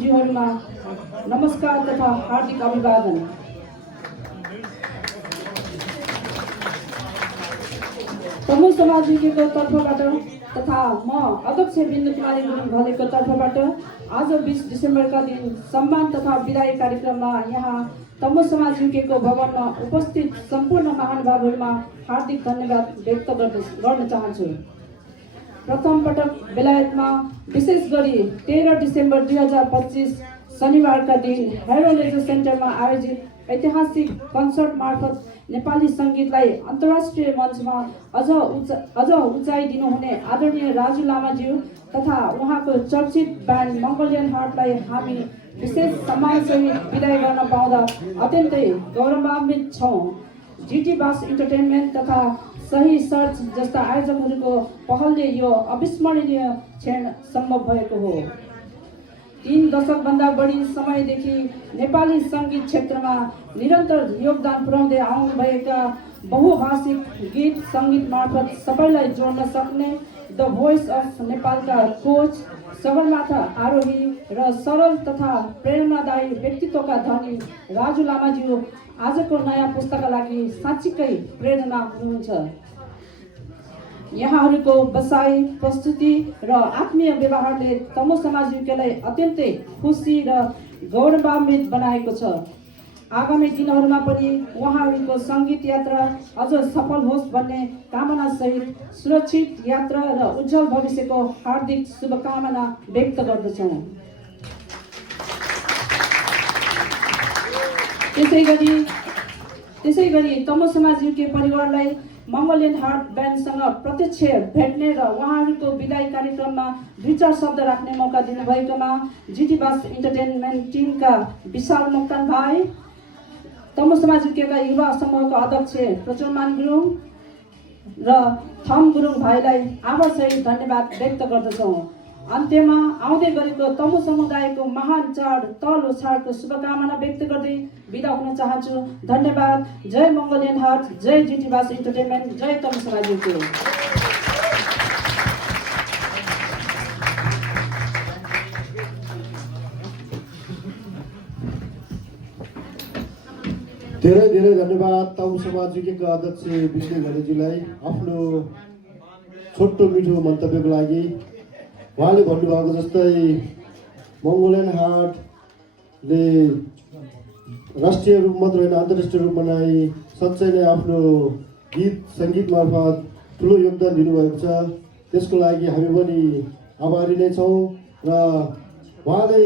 समाजज्यूहरूमा नमस्कार तथा हार्दिक अभिवादन। तमु समाजज्यूको तर्फबाट तथा म अध्यक्ष बिन्दु कुमारी गुरुङ घलेको तर्फबाट आज 20 डिसेम्बरका दिन सम्मान तथा विदाई कार्यक्रममा यहाँ तमु समाजज्यूको भवनमा उपस्थित सम्पूर्ण महानुभावहरूमा हार्दिक धन्यवाद व्यक्त गर्न चाहन्छु। प्रथम पटक बेलायतमा विशेष गरी 13 डिसेम्बर 2025 शनिबारका दिन हेरो लेजर सेन्टरमा आयोजित ऐतिहासिक कन्सर्ट मार्फत नेपाली सङ्गीतलाई अन्तर्राष्ट्रिय मञ्चमा अझ उचाइ दिनुहुने आदरणीय राजु लामाज्यू तथा उहाँको चर्चित ब्यान्ड मङ्गोलियन हार्टलाई हामी विशेष सम्मानसहित विदाई गर्न पाउँदा अत्यन्तै गौरवान्वित छौँ। जीटी बास इन्टरटेनमेन्ट तथा सही सर्च जस्ता आयोजकहरूको पहलले यो अविस्मरणीय क्षण सम्भव भएको हो। 3 दशकभन्दा बढी समयदेखि नेपाली सङ्गीत क्षेत्रमा निरन्तर योगदान पुर्याउँदै आउनुभएका बहुभाषिक गीत सङ्गीत मार्फत सबैलाई जोड्न सक्ने द भोइस अफ नेपालका कोच, सगरमाथा आरोही र सरल तथा प्रेरणादायी व्यक्तित्वका धनी राजु लामाज्यू आजको नयाँ पुस्ताका लागि साँच्चीकै प्रेरणा हुनुहुन्छ। यहाँहरूको बसाई, प्रस्तुति र आत्मीय व्यवहारले तमु समाजज्यूलाई अत्यन्तै खुसी र गौरवान्वित बनाएको छ। आगामी दिनहरूमा पनि उहाँहरूको सङ्गीत यात्रा अझ सफल होस् भन्ने कामनासहित सुरक्षित यात्रा र उज्जवल भविष्यको हार्दिक शुभकामना व्यक्त गर्दछौँ। त्यसै गरी तमु समाजज्यूको परिवारलाई मङ्गोलियन हार्ट ब्यान्डसँग प्रत्यक्ष भेट्ने र उहाँहरूको विदाई कार्यक्रममा 2-4 शब्द राख्ने मौका दिनुभएकोमा जीटी बास इन्टरटेनमेन्ट टिमका विशाल मोक्तान भाइ, तमु समाजज्यूका युवा समूहका अध्यक्ष प्रचुरमान गुरुङ र थम गुरुङ भाइलाई आभारसहित धन्यवाद व्यक्त गर्दछौँ। अन्त्यमा आउँदै गरेको तमु समुदायको महान चाड तल उछाडको शुभकामना व्यक्त गर्दै बिदा हुन चाहन्छु। धन्यवाद। जय मङ्गोलियन हार्ट, जय जीटी बास इन्टरटेनमेन्ट, जय तमु समाजज्यूको। धेरै धेरै धन्यवाद तमु समाजज्यूका अध्यक्ष विष्णु घलेज्यूलाई आफ्नो छोटो मिठो मन्तव्यको लागि। उहाँले भन्नुभएको जस्तै मङ्गोलियन हार्टले राष्ट्रिय रूप मात्र होइन अन्तर्राष्ट्रिय रूप बनाई सच्चै नै आफ्नो गीत सङ्गीत मार्फत ठुलो योगदान दिनुभएको छ। त्यसको लागि हामी पनि आभारी नै छौँ र उहाँले